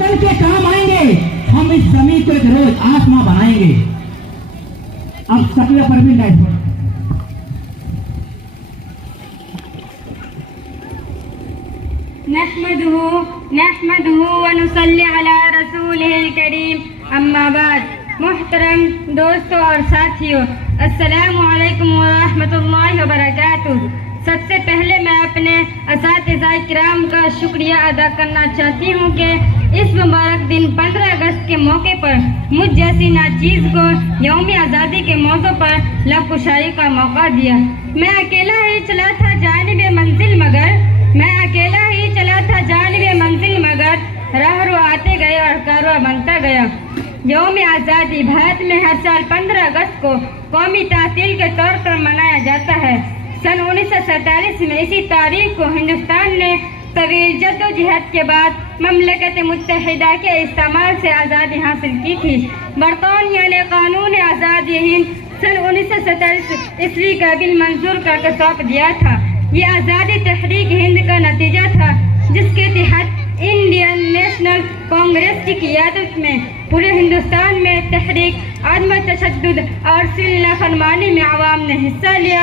वतन के काम आएंगे, हम इस जमीन को एक रोज आसमां बनाएंगे। अब सक्रिय परवीन लाइट नहमदुहु व नुसल्ली अला रसूलिहिल करीम, अम्मा बाद। मुहतरम दोस्तों और साथियों, अस्सलामु अलैकुम व रहमतुल्लाहि व बरकातुहू। सबसे पहले मैं अपने असातिज़ा किराम का शुक्रिया अदा करना चाहती हूँ कि इस मुबारक दिन 15 अगस्त के मौके पर मुझ जैसी नाचीज़ को यौम आज़ादी के मौजू पर लबकुशाई का मौका दिया। मैं अकेला ही चला था जानिबे मंजिल मगर राहरो आते गए और कारवा बनता गया। यौम आज़ादी भारत में हर साल 15 अगस्त को कौमी तातील के तौर पर मनाया जाता है। सन 1947 में इसी तारीख को हिंदुस्तान ने तवील जद्दोजहद के बाद ममलकत मुत्तहिदा के इस्तेमाल से आज़ादी हासिल की थी। बरतानिया ने कानून आज़ादी हिंद सन 1947 ईस्वी का बिल मंजूर करके सौंप दिया था। ये आज़ादी तहरीक हिंद का नतीजा था, जिसके तहत इंडियन नेशनल कांग्रेस की क़ियादत में पूरे हिंदुस्तान में तहरीक अदम तशद्दुद और सिल नाफरमानी में अवाम ने हिस्सा लिया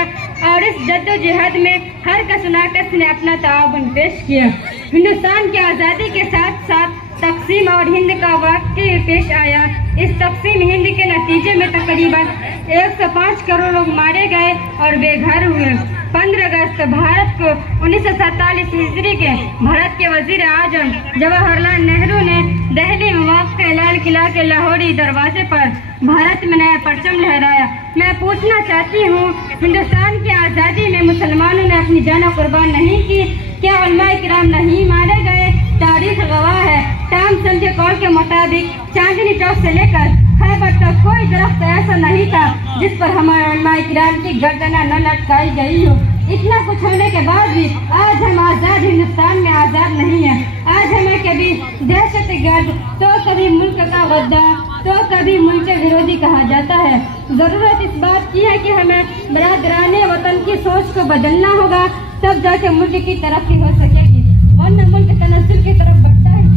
और इस जद्दोजहद में हर कस ने अपना ताउन पेश किया। हिंदुस्तान की आज़ादी के साथ साथ तकसीम और हिंद का वाक़या पेश आया। इस तकसीम हिंद के नतीजे में तकरीबन 105 करोड़ लोग मारे गए और बेघर हुए। 15 अगस्त भारत को 1947 ईस्वी के भारत के वजीर आजम जवाहरलाल नेहरू ने दिल्ली में वाक़ लाल किला के लाहौरी दरवाजे पर भारत में नया परचम लहराया। मैं पूछना चाहती हूँ, हिंदुस्तान की आज़ादी में मुसलमानों ने अपनी जान कुर्बान नहीं की? क्या उलमाए किराम नहीं मारे गए? तारीख गवाह है। टामसन के कौल के मुताबिक चांदनी चौक से लेकर खैबर तक कोई दरख्त ऐसा नहीं था जिस पर हमारे उलमाए किराम की गर्दना न लटकाई गई हो। इतना कुछ होने के बाद भी आज हम आज़ाद हिंदुस्तान में आज़ाद नहीं है। आज हमें कभी दहशतगर्द तो कभी मुल्क का गद्दार तो कभी मुल्क विरोधी कहा जाता है। ज़रूरत इस बात की है कि हमें बरादराने वतन की सोच को बदलना होगा, तब जाके मुल्क की तरक्की हो सकेगी, वरना मुल्क तनज़्ज़ुल की तरफ बढ़ता ही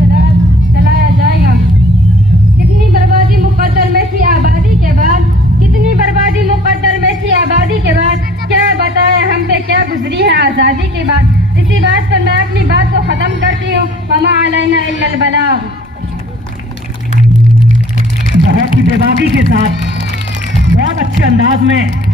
चलाया जाएगा। कितनी बर्बादी मुक़द्दर में थी आबादी के बाद, कितनी बर्बादी मुक़द्दर में थी आबादी के बाद। क्या बताएं हम पे क्या गुजरी है आज़ादी के बाद। इसी बात पर मैं अपनी बात को ख़त्म करती हूँ। वमा अलैना इल्लल बलाग। बहुत ही बेबाकी के साथ बहुत अच्छे अंदाज में